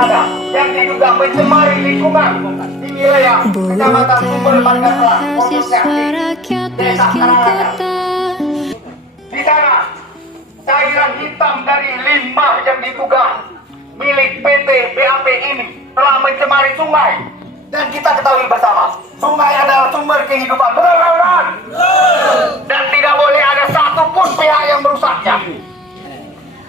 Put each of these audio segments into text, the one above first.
Persada yang diduga mencemari lingkungan di wilayah Kecamatan Sumber Margasatlang, khususnya di Desa Karanganyar. Di sana, cairan hitam dari limbah yang diduga milik PT BAP ini telah mencemari sungai. Dan kita ketahui bersama, sungai adalah sumber kehidupan, betul kawan? Dan tidak boleh ada satupun pihak yang merusaknya.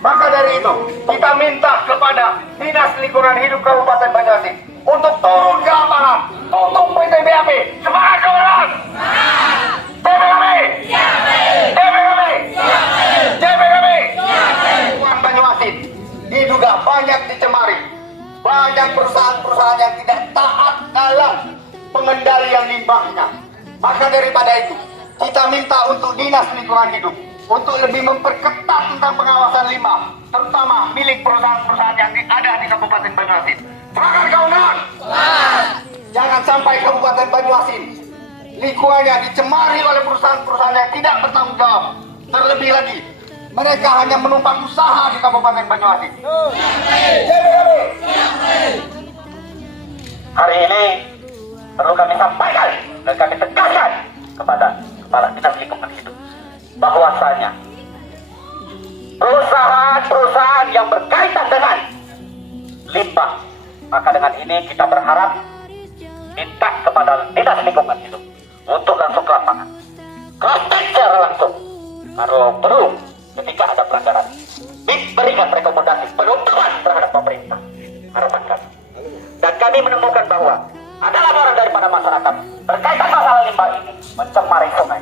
Maka dari itu, kita minta kepada Dinas Lingkungan Hidup Kabupaten Banyuasin untuk turun ke lapangan untuk PT BAP. Semangat kawan! TPKB! TPKB! TPKB! Lingkungan Banyuasin diduga banyak dicemari. Banyak perusahaan-perusahaan yang tidak taat dalam pengendalian limbahnya. Maka daripada itu, kita minta untuk Dinas Lingkungan Hidup untuk lebih memperketat tentang pengawasan limbah, terutama milik perusahaan-perusahaan yang ada di Kabupaten Banyuasin. Semangat kawan! Jangan sampai Kabupaten Banyuasin lingkungannya dicemari oleh perusahaan-perusahaan yang tidak bertanggung jawab. Terlebih lagi, mereka hanya menumpang usaha di Kabupaten Banyuasin. Hari ini perlu kami sampaikan dan kami tegaskan kepada Kepala Dinas Lingkungan Hidup bahwasanya perusahaan-perusahaan yang berkaitan dengan limbah, maka dengan ini kita berharap minta kepada Dinas Lingkungan Hidup untuk langsung ke lapangan, krotek secara langsung. Kalau perlu ketika ada pelanggaran, berikan rekomendasi penuntutan terhadap pemerintah. Harapan kami. Dan kami menemukan bahwa ada laporan daripada masyarakat berkaitan masalah limbah ini mencemari sungai,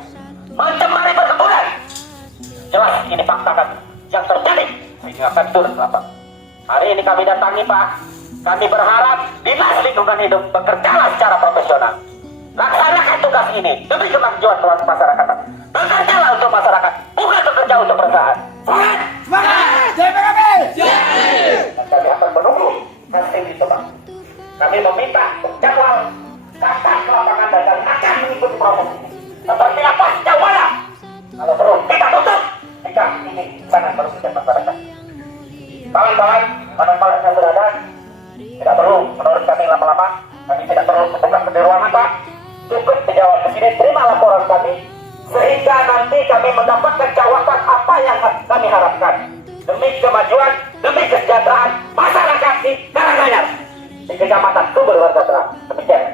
mencemari perkebunan. Jelas ini fakta kami yang terjadi sehingga kami turun ke lapangan. Hari ini kami datangi Pak. Kami berharap Dinas Lingkungan Hidup bekerjalah secara profesional. Laksanakan tugas ini demi kemajuan masyarakat. Bekerjalah untuk masyarakat, bukan bekerja untuk perusahaan. Semangat! Semangat! JPKB! Dan kami akan menunggu hasil itu Pak. Kami meminta jadwal datang ke lapangan dan kami akan mengikuti proses ini. Seperti apa sejauh mana? Kalau perlu kita tutup jika ini sangat merugikan masyarakat. Kawan-kawan, manakala yang berada, tidak perlu menurut kami lama-lama. Kami tidak perlu membuka di ruangan Pak. Cukup dijawab di sini, terima laporan kami, sehingga nanti kami mendapatkan jawaban apa yang kami harapkan demi kemajuan, demi kesejahteraan masyarakat di Karanganyar, di Kecamatan Sumber Margasatlang. Demikian.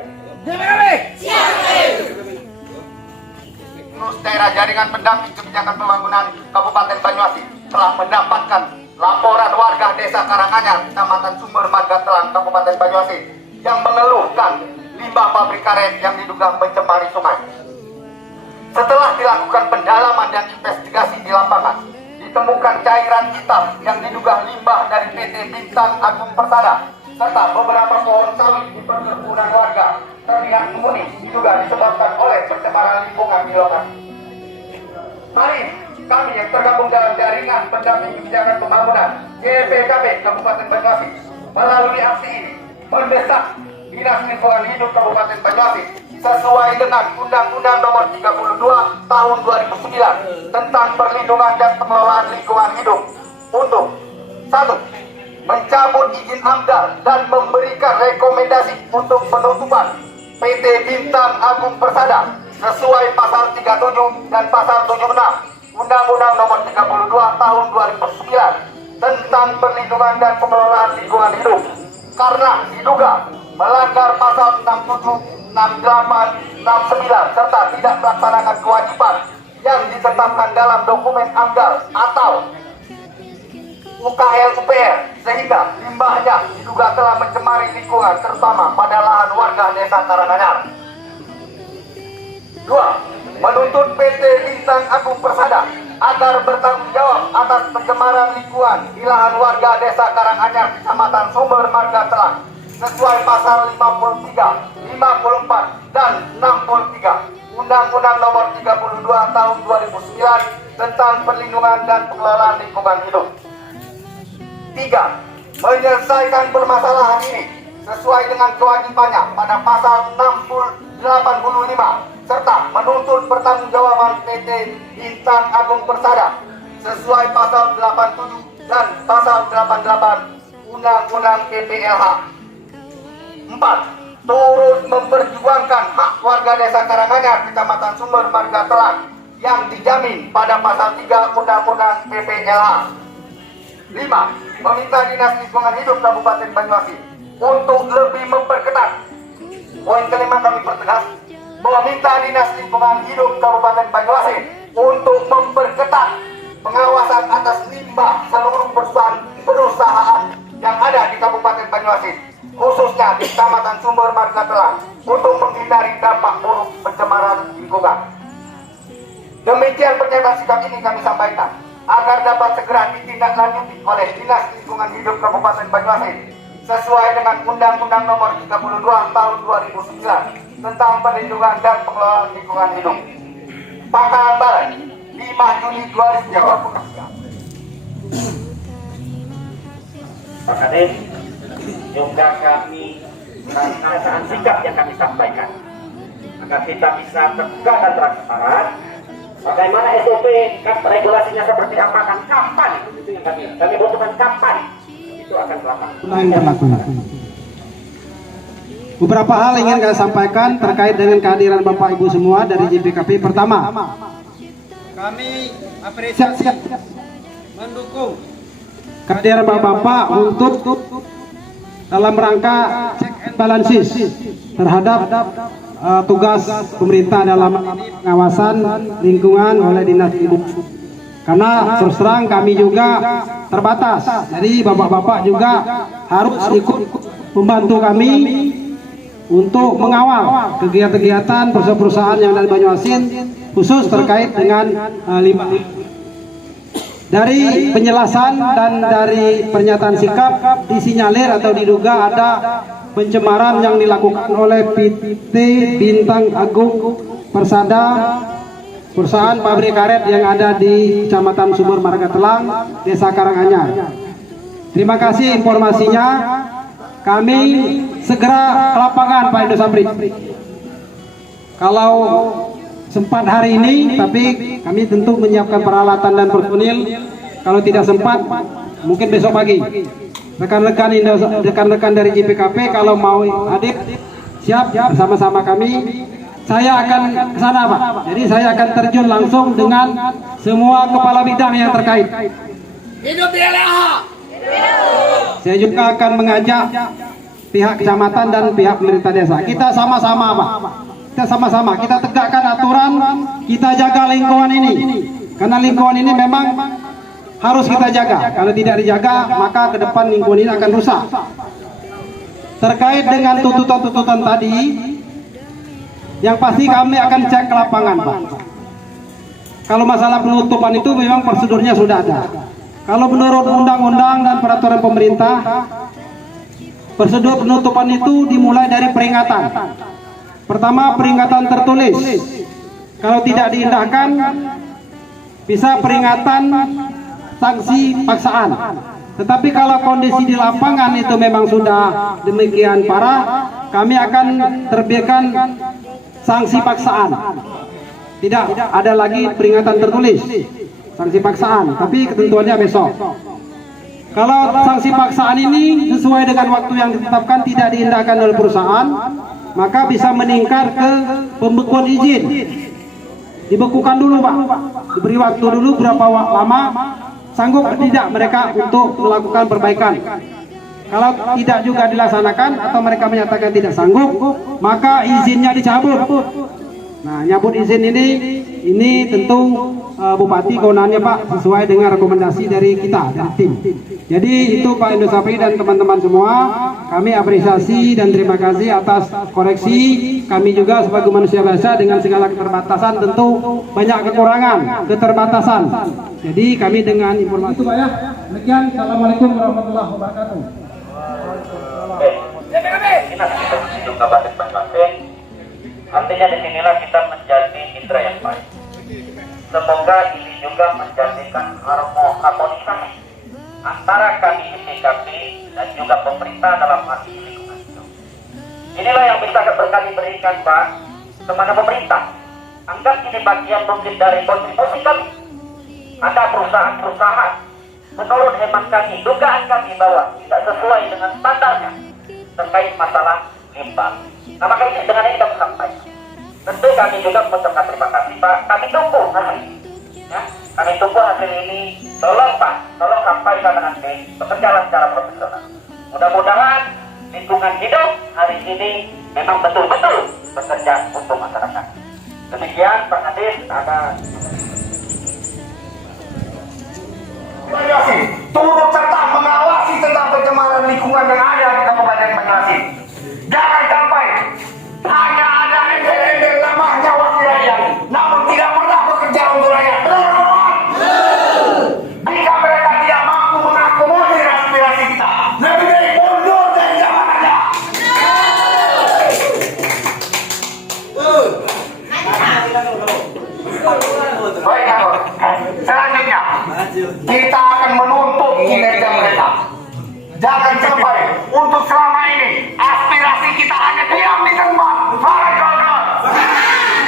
Terus daerah jaringan pendamping kebijakan pembangunan Kabupaten Banyuasin telah mendapatkan laporan warga Desa Karanganyar, Kecamatan Sumber Margasatlang, Kabupaten Banyuasin yang mengeluhkan limbah pabrik karet yang diduga mencemari sungai. Setelah dilakukan pendalaman dan investigasi di lapangan, ditemukan cairan hitam yang diduga limbah dari PT Bintang Agung Persada serta beberapa pohon sawit di perkebunan warga terlihat murni diduga disebabkan oleh pencemaran lingkungan di lokasi. Mari kami yang tergabung dalam jaringan pendamping kebijakan pembangunan JPKB Kabupaten Banyuasin melalui aksi ini mendesak Dinas Lingkungan Hidup Kabupaten Banyuasin sesuai dengan Undang-Undang Nomor 32 Tahun 2009 tentang perlindungan dan pengelolaan lingkungan hidup untuk 1. Mencabut izin AMDAL dan memberikan rekomendasi untuk penutupan PT Bintang Agung Persada sesuai pasal 37 dan pasal 76 Undang-Undang Nomor 32 Tahun 2009 tentang perlindungan dan pengelolaan lingkungan hidup karena diduga melanggar pasal 67, 68, 69 serta tidak melaksanakan kewajiban yang ditetapkan dalam dokumen AMDAL atau UKL UPR sehingga limbahnya diduga telah mencemari lingkungan terutama pada lahan warga Desa Karanganyar. 2. Menuntut PT Bintang Agung Persada agar bertanggung jawab atas pencemaran lingkungan di lahan warga Desa Karanganyar, Kecamatan Sumber Margasatlang sesuai pasal 53, 54, dan 63 Undang-Undang Nomor 32 Tahun 2009 tentang perlindungan dan pengelolaan lingkungan hidup. 3. Menyelesaikan permasalahan ini sesuai dengan kewajibannya pada pasal 85 serta menuntut pertanggungjawaban PT Bintang Agung Persada sesuai pasal 87 dan pasal 88 Undang-Undang PPLH. 4. Turut memperjuangkan hak warga Desa Karanganyar, Kecamatan Sumber Marga Telang yang dijamin pada pasal 3 Undang-Undang PPLH. 5. Meminta Dinas Lingkungan Hidup Kabupaten Banyuasin untuk lebih memperketat. Poin kelima kami pertegas, meminta Dinas Lingkungan Hidup Kabupaten Banyuasin untuk memperketat pengawasan atas limbah seluruh perusahaan yang ada di Kabupaten Banyuasin, khususnya di Kecamatan Sumber Marga Telang, untuk menghindari dampak buruk pencemaran lingkungan. Demikian pernyataan sikap ini kami sampaikan agar dapat segera ditindaklanjuti oleh Dinas Lingkungan Hidup Kabupaten Banyuasin sesuai dengan Undang-Undang Nomor 32 Tahun 2009 tentang perlindungan dan pengelolaan lingkungan hidup. Pangkalan Barat, 5 Juni 2023. Pak Kadin, juga kami pernyataan sikap yang kami sampaikan agar kita bisa tegak dan transparan. Bagaimana SOP, regulasinya seperti apa, kan kapan itu yang kami butuhkan, kapan itu akan berlaku. Beberapa hal ingin saya sampaikan terkait dengan kehadiran Bapak Ibu semua dari JPKP. Pertama, kami apresiasi mendukung kehadiran Bapak untuk dalam rangka check and balances terhadap tugas pemerintah dalam pengawasan lingkungan oleh Dinas Hidup. Karena terus terang kami juga terbatas, jadi bapak-bapak juga harus ikut membantu kami untuk mengawal kegiatan-kegiatan perusahaan-perusahaan yang ada di Banyuasin, khusus terkait dengan limbah. Dari penjelasan dan dari pernyataan sikap disinyalir atau diduga ada pencemaran yang dilakukan oleh PT Bintang Agung Persada, perusahaan pabrik karet yang ada di Kecamatan Sumber Marga Telang, Desa Karanganyar. Terima kasih informasinya. Kami segera ke lapangan, Pak Indosapri. Kalau sempat hari ini, tapi kami tentu menyiapkan peralatan dan personil. Kalau tidak sempat, mungkin besok pagi. Rekan-rekan dari JPKP kalau mau hadir, siap bersama-sama kami. Saya akan ke sana, Pak. Jadi saya akan terjun langsung dengan semua kepala bidang yang terkait. Hidup di LH. Saya juga akan mengajak pihak kecamatan dan pihak pemerintah desa. Kita sama-sama, Pak. Kita sama-sama, kita tegakkan aturan, kita jaga lingkungan ini. Karena lingkungan ini memang harus kita jaga. Kalau tidak dijaga, maka ke depan lingkungan ini akan rusak. Terkait dengan tuntutan-tuntutan tadi, yang pasti kami akan cek ke lapangan, Pak. Kalau masalah penutupan itu memang prosedurnya sudah ada. Kalau menurut undang-undang dan peraturan pemerintah, prosedur penutupan itu dimulai dari peringatan. Pertama, peringatan tertulis. Kalau tidak diindahkan, bisa peringatan sanksi paksaan. Tetapi kalau kondisi di lapangan itu memang sudah demikian parah, kami akan terbitkan sanksi paksaan. Tidak ada lagi peringatan tertulis, sanksi paksaan, tapi ketentuannya besok. Kalau sanksi paksaan ini sesuai dengan waktu yang ditetapkan tidak diindahkan oleh perusahaan, maka bisa meningkat ke pembekuan izin. Dibekukan dulu, Pak. Diberi waktu dulu berapa lama, sanggup tidak mereka untuk melakukan perbaikan. Kalau tidak juga dilaksanakan atau mereka menyatakan tidak sanggup, maka izinnya dicabut. Nah, nyabut izin ini tentu Bupati kewenangannya, Pak, sesuai dengan rekomendasi dari kita, dari tim. Jadi itu Pak Indosapri dan teman-teman semua, kami apresiasi dan terima kasih atas koreksi. Kami juga sebagai manusia biasa dengan segala keterbatasan tentu banyak kekurangan, keterbatasan. Jadi kami dengan informasi itu, Pak, ya. Demikian, Assalamualaikum warahmatullahi wabarakatuh. Artinya disinilah kita menjadi mitra yang baik. Semoga ini juga menjadikan harmonisasi antara kami JPKP dan juga pemerintah dalam hal ini lingkungan hidup. Inilah yang bisa kami berikan, Pak, kepada pemerintah. Anggap ini bagian mungkin dari kontribusi kami. Ada perusahaan-perusahaan menurut hemat kami, dugaan kami bahwa tidak sesuai dengan standarnya terkait masalah limbah. Nah, makanya dengan ini kita sampaikan. Tentu kami juga mengucapkan terima kasih Pak. Kami tunggu hasil, ya. Kami tunggu hasil ini. Tolong Pak, tolong sampaikan dengan baik, berjalan secara profesional. Mudah-mudahan lingkungan hidup hari ini memang betul-betul bekerja untuk masyarakat. Demikian Pak Kadis, ada Banyuasin turut serta mengawasi tentang pencemaran lingkungan yang ada di Kabupaten Banyuasin. Jangan sampai hanya ada embel-embel namanya wakil rakyat, namun tidak pernah bekerja untuk rakyat. Jika mereka tidak mampu mengakomodir aspirasi kita, lebih baik mundur dari jabatannya. Baik, selanjutnya kita akan menuntut kinerja mereka. Jangan sampai untuk selama ini aspirasi kita hanya diam di tempat.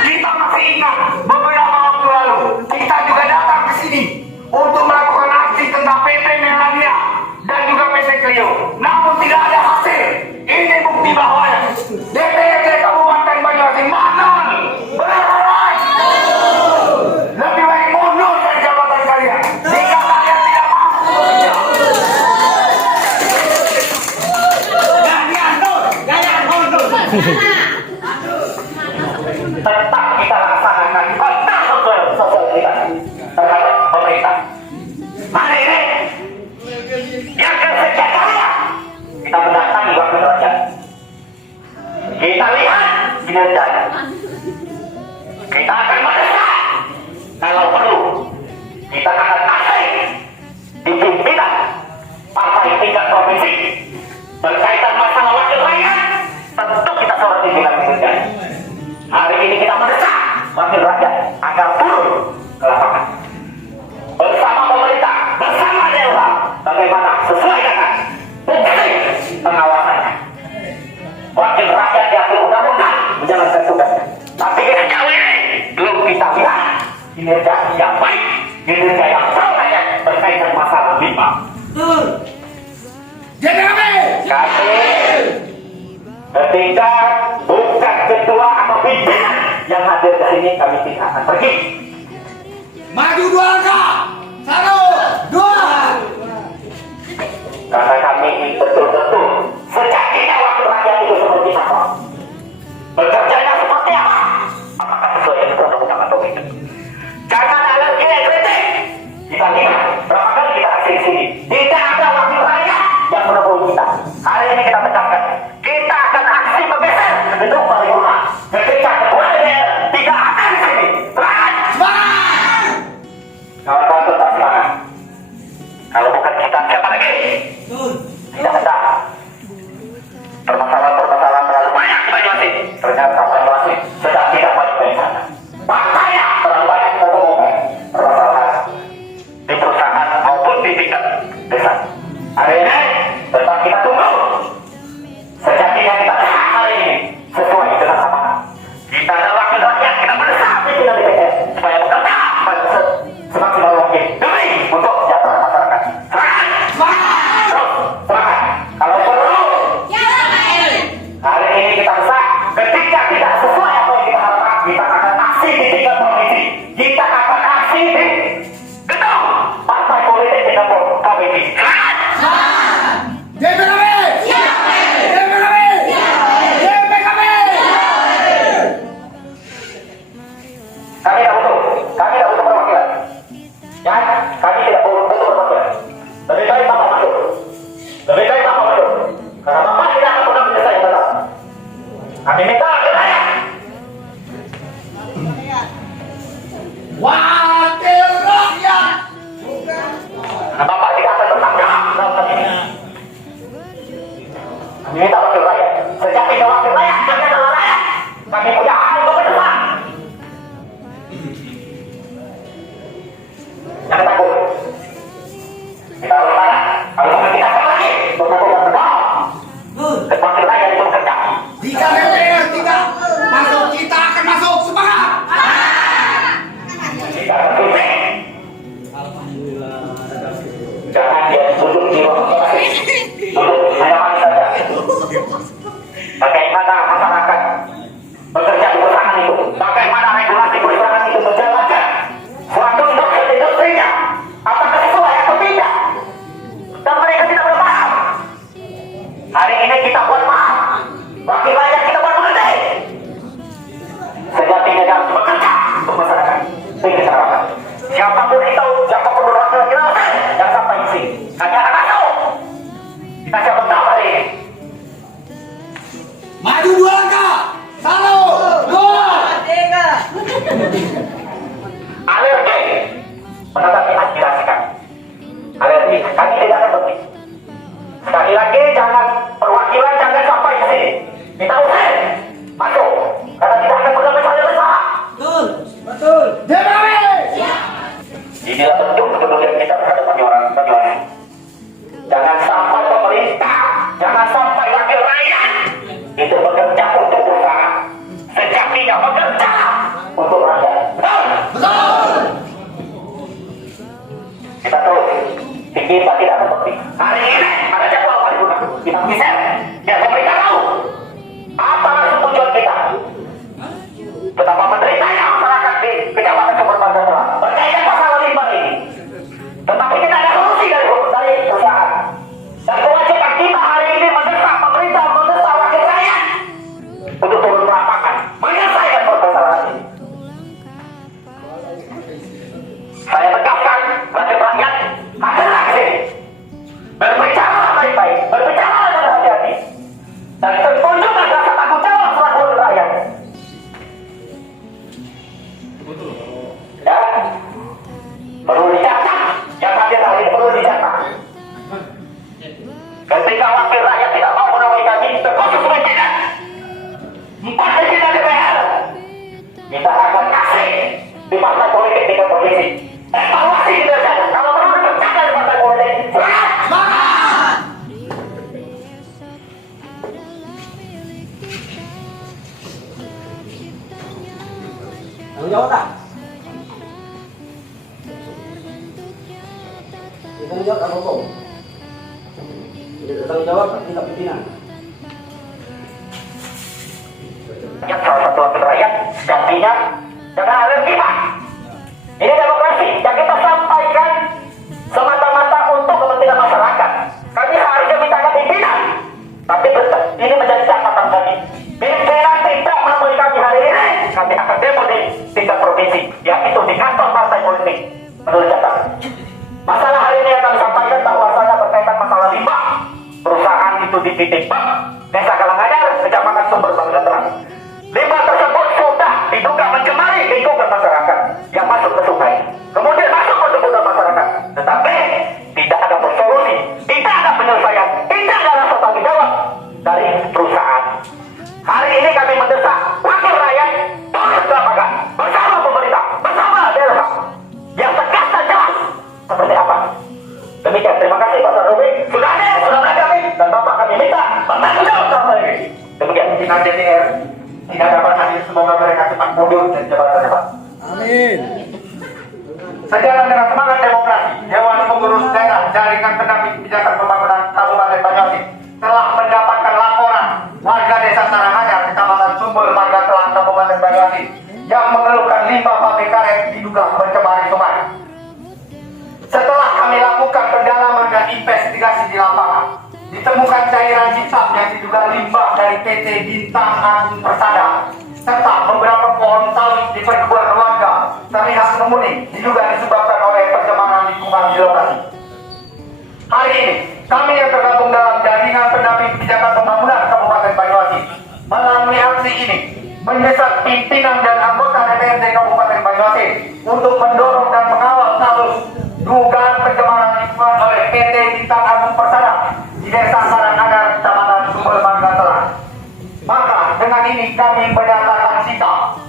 Kita masih ingat beberapa waktu lalu kita juga datang ke sini untuk melakukan aksi tentang PT Melania dan juga PT Clio. Namun tidak ada hasil. Ini bukti bahwa DPRD Kabupaten Banyuasin manul berharai. Lebih baik mundur dari jabatan kalian jika kalian tidak mampu bekerja. tetap kita laksanakan betul sosialisasi terhadap pemerintah. Hari ini yang kesekian kalinya kita mendatangi wakil rakyat. Kita lihat kinerjanya. Kita akan mendesak kalau perlu. Kita akan asing di pimpinan partai tingkat provinsi berkaitan masalah wakil rakyat. Tentu kita sorot pimpinan kinerja. Hari ini kita mendesak wakil rakyat agar turun ke lapangan bersama pemerintah, bersama daerah, bagaimana sesuai dengan fungsi pengawasannya. Wakil rakyat diatur undang-undang menjalankan tugasnya. Tapi sejauh ini belum kita lihat kinerja yang baik, kinerja yang pro rakyat berkaitan masalah limbah. Kami ketika bukan ketua atau pimpinan yang hadir di sini, kami tidak akan pergi. Maju 2 langkah. 1, 2. Karena kami ingin betul-betul sejatinya wakil rakyat itu seperti apa, bekerjanya seperti apa, apakah sesuai dengan undang-undang atau tidak. Jangan ada kritik. Kita lihat berapa kali kita aksi di sini, tidak ada wakil rakyat yang menepuk kita. Hari ini kita tekankan, kita akan aksi bergeser gedung paripurna ketika ketua DPR tidak ada di sini. Semangat! Kawan-kawan tetap semangat. Kalau bukan kita, siapa lagi? Tidak ada. Permasalahan-permasalahan terlalu banyak di Banyuasin. Ternyata Banyuasin sedang tidak baik-baik saja. Faktanya terlalu banyak kita temukan permasalahan di perusahaan maupun di tingkat desa. Hari ini tetap kita tunggu. Sejatinya kita lihat hari ini sesuai dengan apa? Kita adalah wakil rakyat, kita mendesak pimpinan DPR supaya bekerja semaksimal mungkin demi untuk sejahtera masyarakat. Terus semangat. Kalau perlu hari ini kita desak. Ketika tidak sesuai apa yang kita harapkan, kita akan aksi di tingkat provinsi. Kita akan aksi di gedung partai politik di kampung KPI. Kami tidak butuh perwakilan. Ya, kami tidak butuh perwakilan. Lebih baik Bapak masuk. Lebih baik Bapak masuk. Karena Bapak tidak akan pernah menjadi yang tetap. Kami minta wakil rakyat. Wakil rakyat. Karena Bapak tidak akan bertanggung jawab dalam ini. Kami minta wakil rakyat. Sejatinya wakil rakyat, kami adalah rakyat. Kami punya hak untuk berdesak. Jangan takut. Kita harus tanya. Kalau kita akan lagi untuk melakukan berdoa. Wakil rakyat itu bekerja. Jika DPR tidak menanggapi aspirasi kami. Kami tidak akan berhenti. Sekali lagi, jangan perwakilan jangan sampai di sini. Kita usir masuk, karena tidak akan berdamai saja bersama. Betul. Inilah bentuk kepedulian kita terhadap Banyuwangi. Jangan sampai pemerintah, jangan sampai wakil rakyat itu bekerja untuk perusahaan. Sejatinya bekerja untuk rakyat. Betul. Kita terus, kita tidak seperti hari ini ada jadwal paripurna. Kita bisa, biar pemerintah tahu apa tujuan kita. Betapa menderitanya masyarakat di Kecamatan Sumber Margatela berkaitan masalah limbah ini. Tetapi kita ada solusi dari perusahaan. Dan kewajiban kita hari ini mendesak pemerintah, mendesak wakil rakyat untuk turun ke lapangan, menyelesaikan permasalahan ini. Saya tegaskan wajib rakyat hadirlah ke sini, berbicara baik-baik, berbicara dengan hati-hati, dan tunjukkan rasa tanggung jawab selaku wakil rakyat. Ya, perlu dicatat yang hadir hari ini, perlu dicatat. Ketika wakil rakyat tidak mau menemui kami, terkhusus pimpinan 4 pimpinan DPR, kita akan kasih di partai politik tingkat provinsi evaluasi kinerja. Kalau perlu dipercayakan di partai politik, semangat. Tanggung jawab tak? Tanggung jawab tak hukum? Tanggung jawab tingkat pimpinan. Yang salah satu wakil rakyat gantinya jangan alergi Pak. Ini demokrasi yang kita sampaikan semata-mata untuk kepentingan masyarakat. Kami harusnya minta ke pimpinan, tapi ini menjadi catatan kami. Pimpinan tidak menemui kami hari ini, kami akan demo di tingkat provinsi, yaitu di kantor partai politik. Menurut catatan. Masalah hari ini yang kami sampaikan bahwasanya berkaitan masalah limbah perusahaan itu dititipkan Desa Kalanganyar, Kecamatan Sumber Margatela. Limbah tersebut sudah diduga mencemari lingkungan masyarakat yang masuk ke sungai, kemudian masuk ke lingkungan masyarakat, tetapi tidak ada solusi, tidak ada penyelesaian, tidak ada rasa tanggung jawab dari perusahaan. Hari ini kami mendesak wakil rakyat turun ke lapangan bersama pemerintah, bersama daerah yang tegas dan jelas seperti apa. Demikian, terima kasih Pak Sarwi sudah ada, sudah kami dan Bapak kami minta bertanggung jawab sama ini. Demikian pimpinan DPR tidak dapat hadir, semoga mereka cepat mundur dari jabatannya Pak. Amin. Sejalan dengan semangat demokrasi, Dewan Pengurus Daerah Jaringan Pendamping Kebijakan Pembangunan Kabupaten Banyuwangi telah mendapatkan laporan warga Desa Karanganyar, Kecamatan Sumber Margatela, Kabupaten Banyuwangi yang mengeluhkan limbah pabrik karet diduga mencemari sungai. Setelah kami lakukan pendalaman dan investigasi di lapangan, ditemukan cairan hitam yang diduga limbah dari PT Bintang Agung Persada serta beberapa pohon sawit di perkebunan warga terlihat menguning, diduga disebabkan oleh pencemaran lingkungan di lokasi. Hari ini, kami yang tergabung dalam Jaringan Pendamping Kebijakan Pembangunan Kabupaten Banyuwangi melalui aksi ini mendesak pimpinan dan anggota DPRD Kabupaten Banyuwangi untuk mendorong dan mengawal kasus dugaan pencemaran lingkungan oleh PT Bintang Agung Persada di Desa Karanganyar, Kecamatan Sumber Margatela. Maka dengan ini kami menyatakan sikap.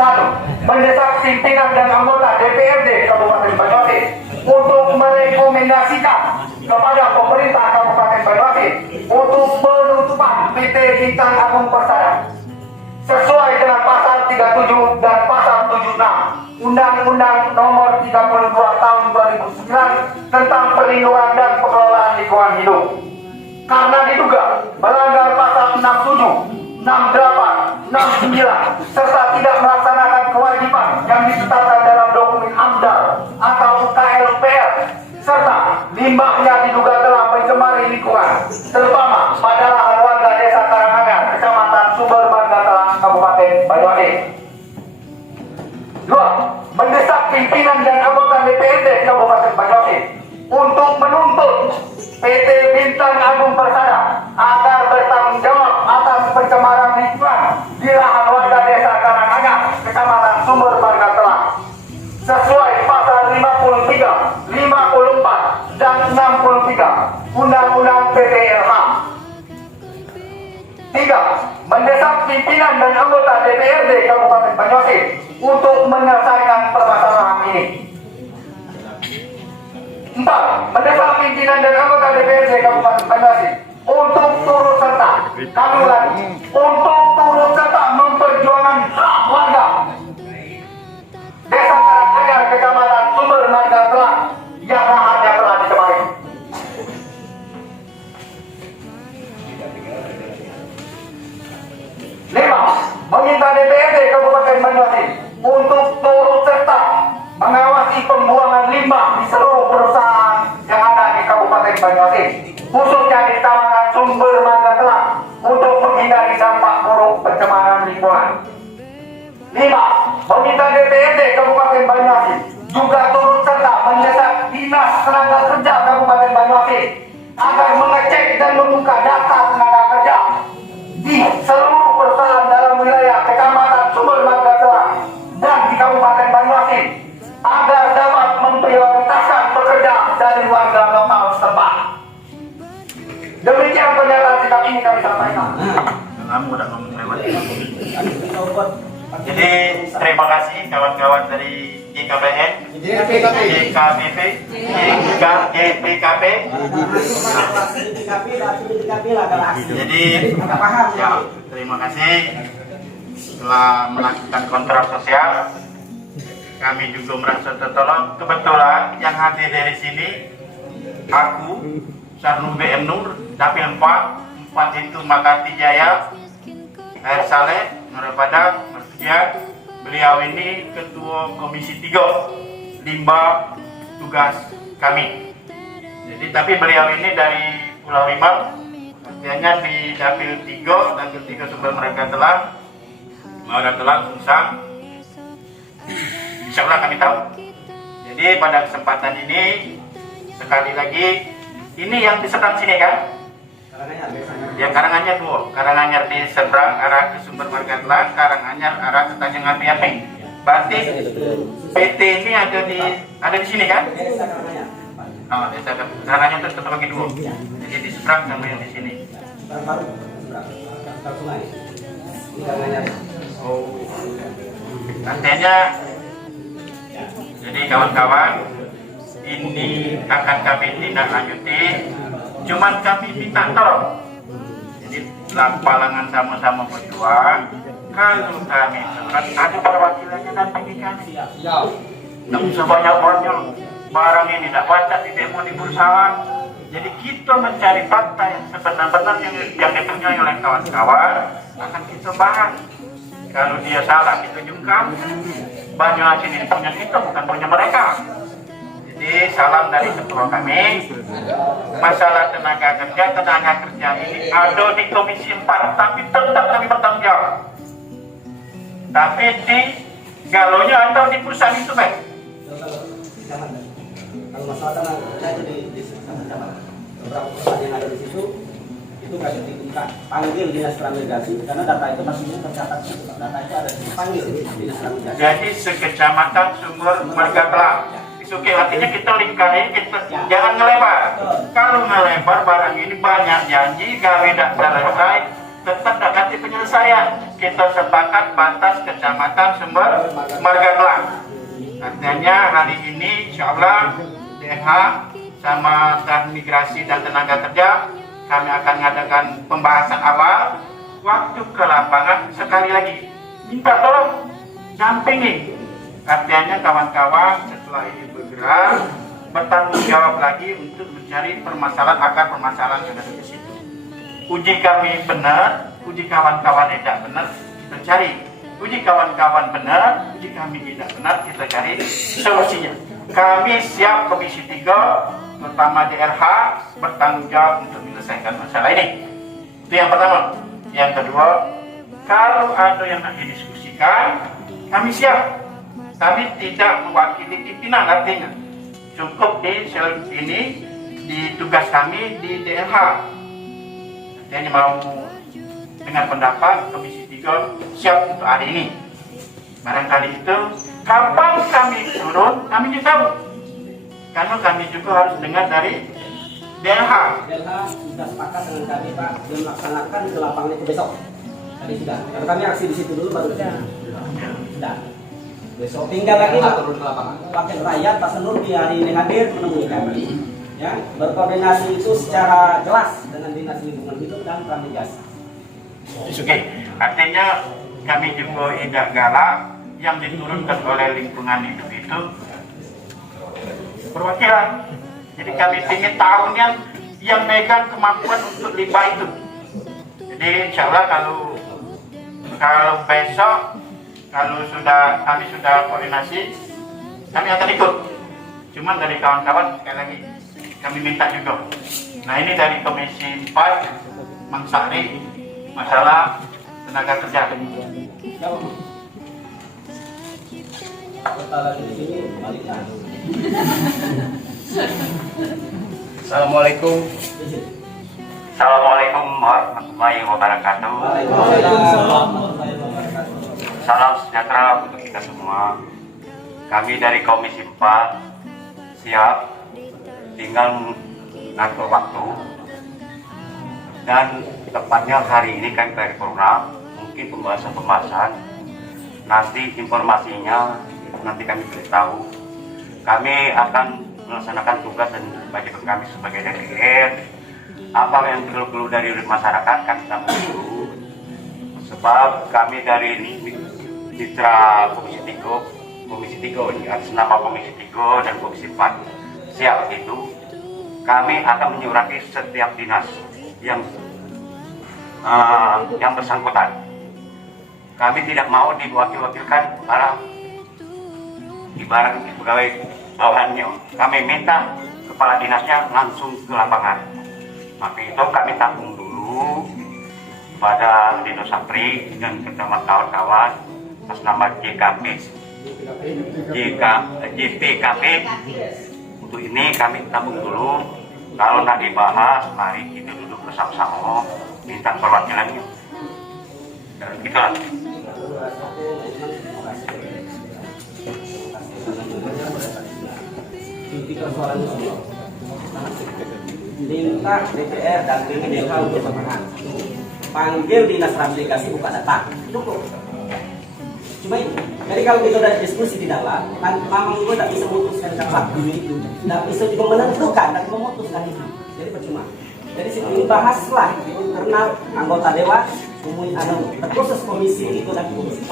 1. Mendesak pimpinan dan anggota DPRD Kabupaten Banyuwangi untuk merekomendasikan kepada pemerintah Kabupaten Banyuwangi untuk penutupan PT Bintang Agung Persada sesuai dengan pasal 37 dan pasal 76 Undang-Undang Nomor 32 Tahun 2009 tentang perlindungan dan pengelolaan lingkungan hidup, karena diduga melanggar pasal 67, 68, 69 serta tidak melaksanakan kewajiban yang ditetapkan dalam dokumen AMDAL atau KLPR, serta limbahnya diduga telah mencemari lingkungan terutama pada lahan warga Desa Karanganyar, Kecamatan Sumber Margatela, Kabupaten Banyuwangi. 2. Mendesak pimpinan dan anggota DPRD Kabupaten Banyuwangi untuk menuntut PT Bintang Agung Persada agar bertanggung jawab atas pencemaran lingkungan di lahan warga Desa Karanganyar, Kecamatan Sumber Margatela sesuai pasal 15 pimpinan dan anggota DPRD Kabupaten Banyuasin untuk menyelesaikan permasalahan ini. 4. Mendesak pimpinan dan anggota DPRD Kabupaten Banyuasin untuk turut serta, kami ulangi, untuk turut serta memperjuangkan hak warga Desa Karanganyar, Kecamatan Sumber Marga Telang yang lahannya telah disemai. 5. Meminta DPRD Kabupaten Banyuasin untuk turut serta mengawasi pembuangan limbah di seluruh perusahaan yang ada di Kabupaten Banyuasin, khususnya di Kecamatan Sumber Marga Telang, untuk menghindari dampak buruk pencemaran lingkungan. 5. Meminta DPRD Kabupaten Banyuasin juga turut serta mendesak Dinas Tenaga Kerja Kabupaten Banyuasin agar mengecek dan membuka data tenaga kerja di seluruh perusahaan dalam wilayah Kecamatan Sumber Marga Telang dan di Kabupaten Banyuasin agar dapat memprioritaskan pekerja dari warga lokal setempat. Demikian pernyataan sikap ini kami sampaikan. Kamu udah ngomong lewat. Jadi terima kasih kawan-kawan dari GKBN, GKBP, GPKP. Jadi ya terima kasih telah melakukan kontrak sosial. Kami juga merasa tertolong. Kebetulan yang hadir dari sini aku, Sarnum BM Nur, Dapil 4 itu Makati Jaya, Air Saleh, Nurapada, Mertuja. Beliau ini Ketua Komisi 3 Limbah tugas kami. Jadi tapi beliau ini dari Pulau Rimau, artinya di Dapil 3, Dapil 3 Sumber Marga Telang, Marga Telang, Sungsang. Insya Allah kami tahu. Jadi pada kesempatan ini sekali lagi, ini yang di seberang sini kan? Yang Karanganyar dua, Karanganyar di seberang arah ke Sumber Marga Telang, Karanganyar arah ke Tanjung Api. Berarti PT ini ada di sini kan? Oh, desa Karanganyar itu terbagi dua. Jadi di seberang sama yang di sini. Oh, artinya jadi kawan-kawan, ini akan kami tindak lanjuti. Cuman kami minta tolong. Jadi lampalangan sama-sama berjuang. Kalau kami telat, ada perwakilannya dan bagi kami. Tidak usah banyak-banyak. Barang ini tidak baca di demo di perusahaan. Jadi kita mencari fakta yang sebenar-benar yang dipunyai oleh kawan-kawan akan kita bahas. Kalau dia salah kita jungkap. Banyuasin ini punya kita, bukan punya mereka. Jadi salam dari ketua kami. Masalah tenaga kerja ini ada di Komisi 4, tapi tetap kami bertanggung jawab. Tapi di galonya atau di perusahaan itu baik. Kalau masalah tenaga kerja itu di kecamatan, beberapa perusahaan yang ada di situ itu nggak diminta panggil dinas transmigrasi karena data itu pastinya tercatat, data itu ada dipanggil dinas transmigrasi. Jadi sekecamatan Sumber Marga Telang. Oke, artinya kita lingkari, kita jangan ngelebar. Kalau ngelebar barang ini banyak janji, gawe tidak selesai, tetap tidak kasih penyelesaian. Kita sepakat batas kecamatan Sumber Marga Telang. Artinya hari ini insya Allah DH sama Transmigrasi dan Tenaga Kerja kami akan mengadakan pembahasan awal. Waktu ke lapangan sekali lagi minta tolong dampingi. Artinya kawan-kawan setelah ini bergerak bertanggung jawab lagi untuk mencari permasalahan akar permasalahan yang ada di situ. Uji kami benar, uji kawan-kawan tidak benar, kita cari. Uji kawan-kawan benar, uji kami tidak benar, kita cari solusinya. Kami siap Komisi 3, terutama DRH, bertanggung jawab untuk menyelesaikan masalah ini. Itu yang pertama. Yang kedua, kalau ada yang nak didiskusikan, kami siap. Kami tidak mewakili pimpinan, artinya cukup di sel ini di tugas kami di DRH. Artinya mau dengan pendapat Komisi 3 siap untuk hari ini. Barangkali itu kapan kami turun, kami juga tahu. Karena kami juga harus dengar dari DRH. DLH sudah sepakat dengan kami Pak, dia melaksanakan ke lapangan itu besok. Tadi sudah. Kalau kami aksi di situ dulu baru sudah. Besok tinggal lagi wakil rakyat Pak Senur di hari ini hadir menemui kami, ya, berkoordinasi itu secara jelas dengan Dinas Lingkungan Hidup dan Transmigrasi. Oke, artinya kami juga tidak galak yang diturunkan oleh lingkungan hidup itu perwakilan. Jadi kami ingin tahu yang megang kemampuan untuk limbah itu. Jadi insya Allah kalau besok kami sudah koordinasi, kami akan ikut. Cuman dari kawan-kawan sekali lagi kami minta juga. Nah ini dari Komisi 4 Mang Sari masalah tenaga kerja. Assalamualaikum. Assalamualaikum warahmatullahi wabarakatuh. Salam sejahtera untuk kita semua. Kami dari Komisi 4 siap, tinggal ngatur waktu. Dan tepatnya hari ini kami paripurna, mungkin pembahasan nanti informasinya nanti kami beritahu. Kami akan melaksanakan tugas dan kewajiban kami sebagai DPR. Apa yang perlu dari masyarakat kami tampung dulu. Sebab kami dari ini mitra Komisi 3 ini atas nama Komisi 3 dan Komisi 4 siap itu kami akan menyurati setiap dinas yang bersangkutan. Kami tidak mau diwakilkan para ibarat pegawai bawahannya. Kami minta kepala dinasnya langsung ke lapangan. Maka itu kami tampung dulu pada Dinas Sapri dan bersama kawan-kawan atas nama JPKP. Untuk ini kami tampung dulu. Kalau nak dibahas, mari kita duduk bersama-sama minta perwakilannya. Dan itulah. Minta DPR dan BPDH untuk panggil Dinas Transmigrasi buka data. Cuma itu. Jadi kalau kita udah diskusi di dalam, kan memang gue tidak bisa memutuskan cepat itu, tidak bisa juga menentukan dan memutuskan itu. Jadi percuma. Jadi ini bahaslah internal anggota dewan, umum terkhusus komisi itu dan komisi.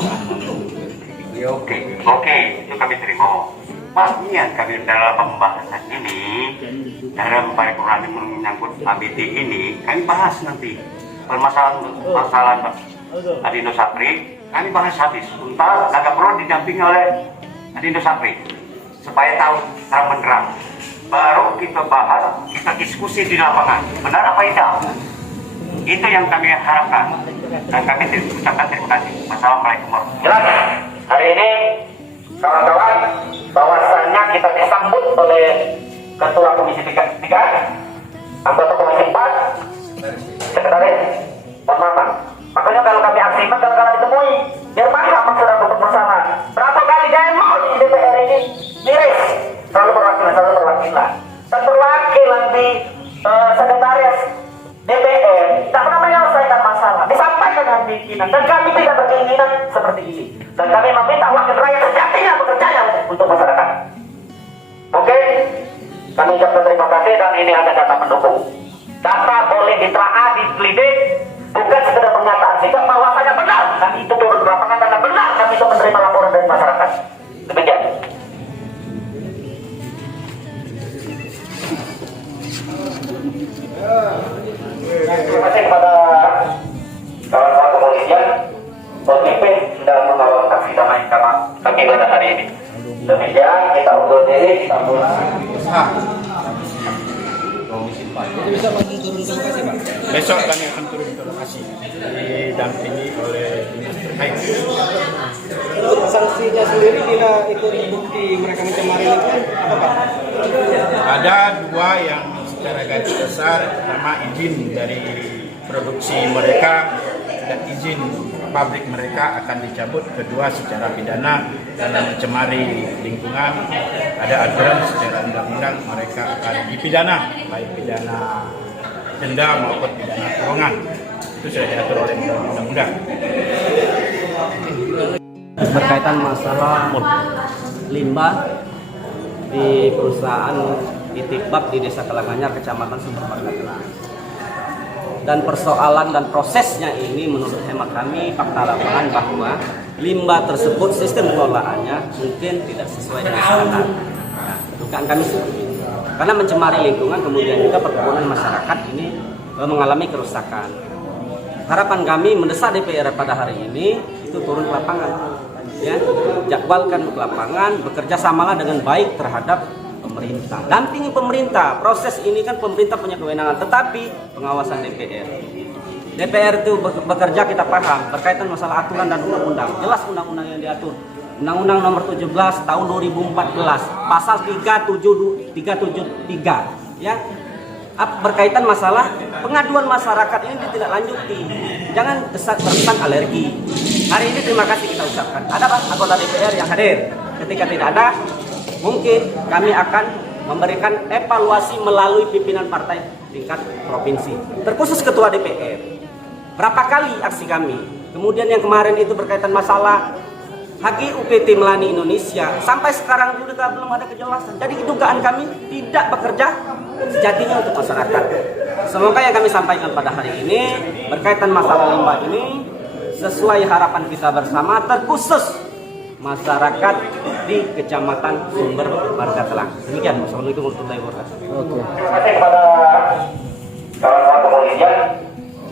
Oke, itu kami terima. Pastinya kami dalam pembahasan ini, dalam paripurna menyangkut ABT ini, kami bahas nanti permasalahan Adindo Sapri, kami bahas habis. Untar agak perlu didampingi oleh Adindo Sapri supaya tahu terang benderang. Baru kita bahas, kita diskusi di lapangan. Benar apa tidak? Itu yang kami harapkan. Dan kami ucapkan terima kasih. Wassalamualaikum warahmatullahi wabarakatuh. Hari ini kawan-kawan, bahwasannya kita disambut oleh Ketua Komisi 3, anggota Komisi 4, Sekretaris, Pembangunan. Makanya kalau kami aksi, kalau ditemui, biar paham maksud untuk bersama. Berapa kali demo di DPR ini miris, selalu perwakilan. Dan perwakilan di Sekretaris DPR tidak pernah menyelesaikan masalah, disampaikan dengan pimpinan. Dan kami tidak berkeinginan seperti ini. Dan kami meminta wakil rakyat sejatinya bekerja untuk masyarakat. Oke, kami ucapkan terima kasih dan ini ada data pendukung. Data boleh ditelaah, ditelidik, bukan sekedar pernyataan sikap bahwasanya benar. Kami itu turun ke lapangan karena benar kami itu menerima laporan dari masyarakat. Demikian. Terima kasih kepada kawan-kawan kepolisian. OTP sudah membawa saksi damai kami pada hari ini. Demikian kita undur diri, kita mulai. Besok kami akan turun ke lokasi didampingi oleh dinas terkait. Untuk sanksinya sendiri bila ikut bukti mereka mencemari lingkungan apa Pak? Ada dua yang secara garis besar, pertama izin dari produksi mereka dan izin pabrik mereka akan dicabut. Kedua secara pidana karena mencemari lingkungan, ada aturan secara undang-undang mereka akan dipidana, baik pidana denda maupun pidana kurungan. Itu sudah diatur oleh undang-undang. Berkaitan masalah limbah di perusahaan Itibab di Desa Kalanganyar, Kecamatan Sumber Marga Telang. Dan persoalan dan prosesnya ini menurut hemat kami fakta lapangan bahwa limbah tersebut sistem pengelolaannya mungkin tidak sesuai dengan standar. Nah, dugaan kami seperti ini. Karena mencemari lingkungan, kemudian juga perkebunan masyarakat ini mengalami kerusakan. Harapan kami mendesak DPR pada hari ini itu turun ke lapangan, ya, jadwalkan ke lapangan, bekerja samalah dengan baik terhadap pemerintah. Dampingi pemerintah. Proses ini kan pemerintah punya kewenangan, tetapi pengawasan DPR. DPR itu bekerja, kita paham berkaitan masalah aturan dan undang-undang. Jelas undang-undang yang diatur. Undang-Undang nomor 17 tahun 2014 pasal 373, ya. Berkaitan masalah pengaduan masyarakat ini tidak lanjuti. Jangan terkesan alergi. Hari ini terima kasih kita ucapkan. Ada anggota DPR yang hadir. Ketika tidak ada, mungkin kami akan memberikan evaluasi melalui pimpinan partai tingkat provinsi. Terkhusus ketua DPR. Berapa kali aksi kami? Kemudian yang kemarin itu berkaitan masalah HGUPT Melani Indonesia. Sampai sekarang juga belum ada kejelasan. Jadi dugaan kami tidak bekerja sejatinya untuk masyarakat. Semoga yang kami sampaikan pada hari ini berkaitan masalah limbah ini sesuai harapan kita bersama, terkhusus masyarakat di Kecamatan Sumber Marga Telang. Demikian. Wassalamualaikum warahmatullahi wabarakatuh. Terima kasih kepada kawan-kawan kepolisian.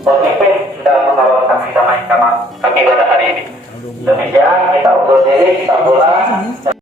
OTP sudah mengawal kami damai kami pada hari ini. Demikian kita undur diri, kita pulang.